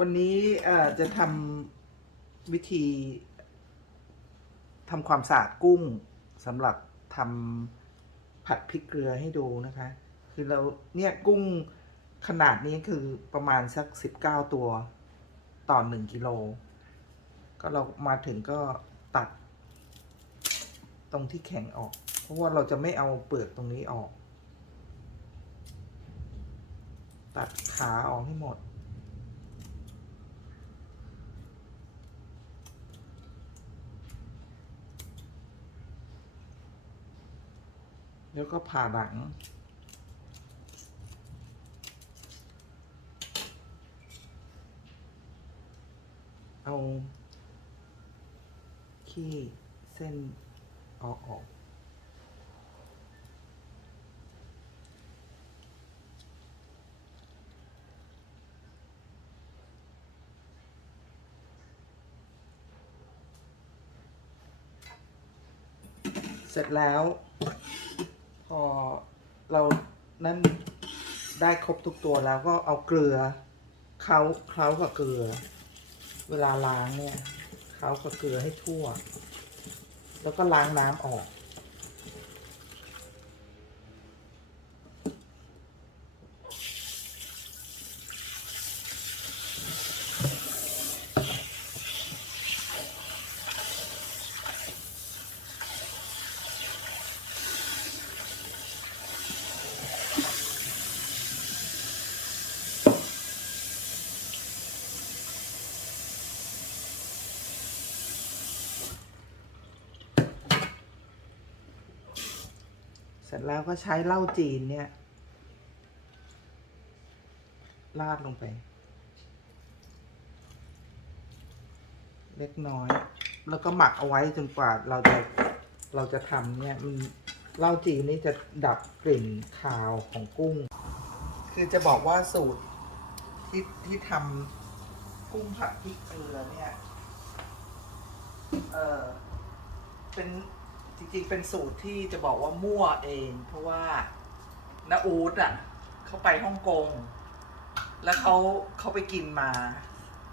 วันนี้จะทำวิธีทำความสะอาดกุ้งสำหรับทำผัดพริกเกลือให้ดูนะคะ คือเราเนี่ยกุ้งขนาดนี้คือประมาณสักสิบเก้าตัวต่อหนึ่งกิโล ก็เรามาถึงก็ตัด ตรงที่แข็งออก เพราะว่าเราจะไม่เอาเปลือกตรงนี้ออก ตัดขาออกให้หมด แล้วก็ผ่าหลัง เอาขี้เส้นออกออกเสร็จแล้ว พอเรานั่นได้ครบทุกตัวแล้วก็เอาเกลือเคล้าเคล้ากับเกลือ เวลาล้างเนี่ยเคล้ากับเกลือให้ทั่ว แล้วก็ล้างน้ำออก แล้วก็ใช้เหล้าจีนเนี่ยราดลงไป เล็กน้อย แล้วก็หมักเอาไว้จนกว่าเราจะเราจะทำเนี่ยมันเหล้าจีนนี่จะดับกลิ่นคาวของกุ้ง คือจะบอกว่าสูตรที่ที่ทำกุ้งผัดพริกเกลือเนี่ย เออเป็น จริงๆ เป็นสูตรที่จะบอกว่ามั่วเอง เพราะว่านาอูดอะเขาไปฮ่องกง แล้วเขาเขาไปกินมา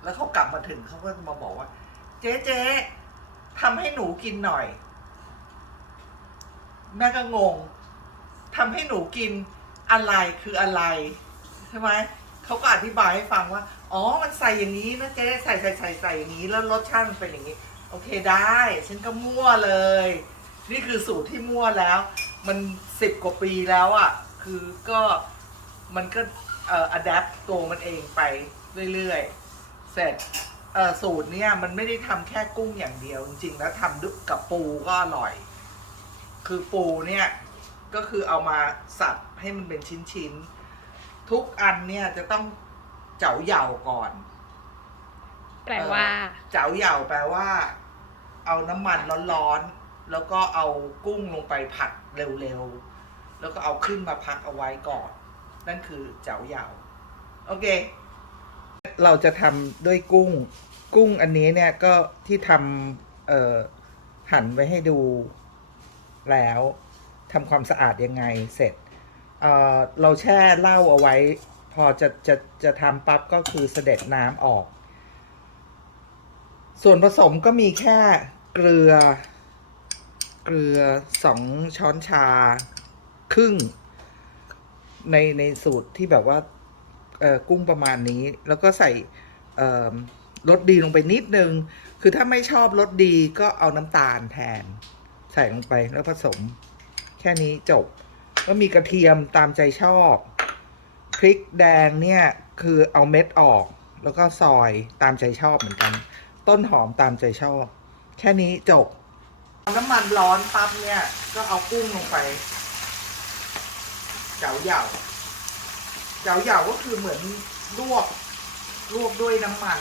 แล้วเขากลับมาถึงเขาก็มาบอกว่า เจ๊เจ๊ทำให้หนูกินหน่อยแม่ก็งงทำให้หนูกินอะไรคืออะไรใช่ไหมเขาก็อธิบายให้ฟังว่า อ๋อ มันใส่อย่างนี้นะเจ๊ใส่ใส่ใส่ใส่อย่างนี้ แล้วรสชาติมันเป็นอย่างนี้ โอเคได้ ฉันก็มั่วเลย นี่คือสูตรที่มั่วแล้ว มันสิบกว่าปีแล้วอะ่ะ คือก็มันก็เอ่ออัดแอปตัวมันเองไปเรื่อยๆ เสร็จเอ่อสูตรเนี่ยมันไม่ได้ทำแค่กุ้งอย่างเดียว จริงๆ แล้วทำด้วยกับปูก็อร่อย คือปูเนี่ยก็คือเอามาสับให้มันเป็นชิ้นๆ ทุกอันเนี่ยจะต้องเจ๋าเหย่าก่อน แปลว่าเอ่อเจ๋าเหย่าแปลว่า เอาน้ำมันร้อนๆ แล้วก็เอากุ้งลงไปผัดเร็วๆ แล้วก็เอาขึ้นมาพักเอาไว้ก่อน นั่นคือเจ๋าย่าโอเค เราจะทำด้วยกุ้ง กุ้งอันนี้เนี่ยก็ที่ทำเอ่อหั่นไว้ให้ดูแล้วทำความสะอาดยังไงเสร็จเอ่อเราแช่เหล้าเอาไว้ พอจะจะจะทำปั๊บก็คือเสด็จน้ำออก ส่วนผสมก็มีแค่เกลือ เกลือสองช้อนชา ครึ่ง ในในสูตรที่แบบว่าเออกุ้งประมาณนี้ แล้วก็ใส่เออรสดีลงไปนิดนึง คือถ้าไม่ชอบรสดีก็เอาน้ำตาลแทน ใส่ลงไปแล้วผสม แค่นี้จบ ก็มีกระเทียมตามใจชอบพริกแดงเนี่ย คือเอาเม็ดออก แล้วก็ซอยตามใจชอบเหมือนกัน ต้นหอมตามใจชอบ แค่นี้จบ น้ำมันร้อนปั๊บเนี่ย ก็เอากุ้งลงไป เจ๋าเหย่าเจ๋าเหย่าก็คือเหมือนลวกลวกด้วยน้ำมัน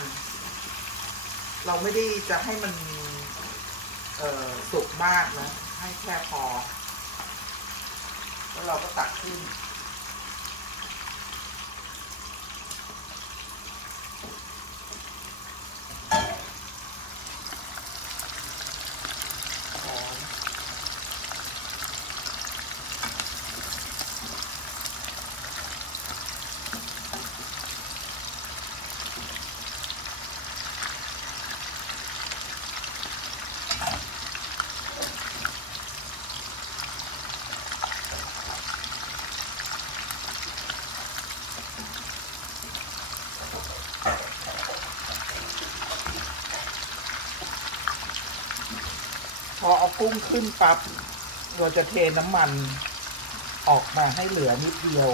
เราไม่ได้จะให้มันเอ่อสุกมากนะ ให้แค่พอ แล้วเราก็ตักขึ้น พอเอากุ้งขึ้นปั๊บเราจะเทน้ำมันออกมาให้เหลือนิดเดียว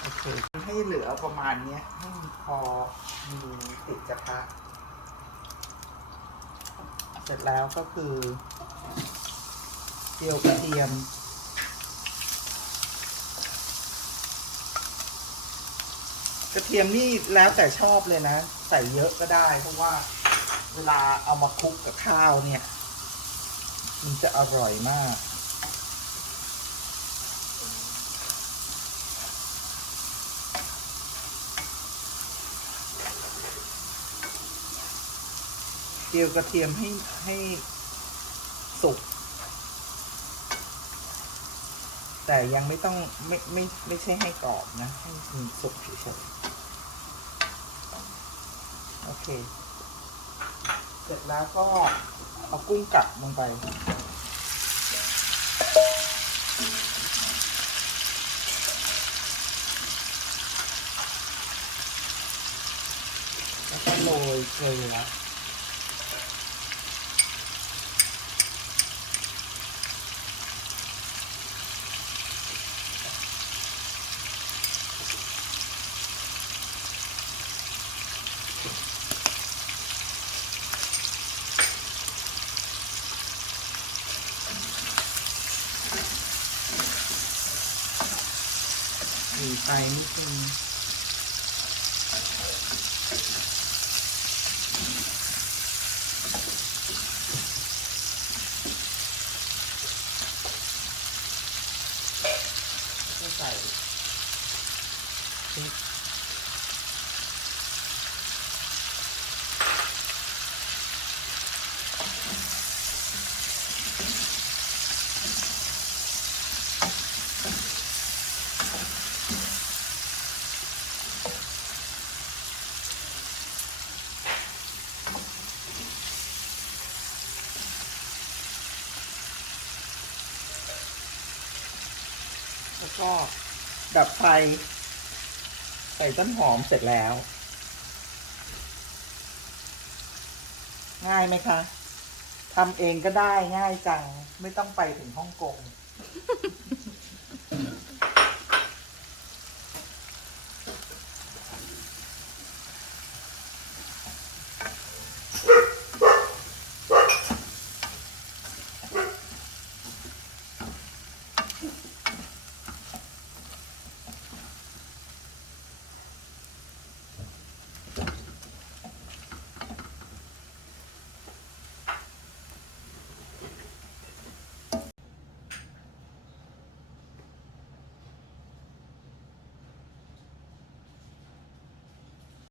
โอเค ให้เหลือประมาณเนี้ยให้พอมีติดกระทะ เสร็จแล้วก็คือเจียวกระเทียม กระเทียมนี่แล้วแต่ชอบเลยนะ ใส่เยอะก็ได้ เพราะว่าเวลาเอามาคลุกกับข้าวเนี่ย มันจะอร่อยมาก เจียวกระเทียมให้ให้สุก แต่ยังไม่ต้องไม่ไม่ไม่ใช่ให้กรอบนะ ให้มันสุกเฉยๆ โอเค เสร็จแล้วก็เอากุ้งกลับลงไปแล้วก็โรยเกลือือไปนิดนึงก็ใส่พริก ก็ดับไฟใส่ต้นหอมเสร็จแล้ว ง่ายไหมคะทำเองก็ได้ง่ายจัง ไม่ต้องไปถึงฮ่องกง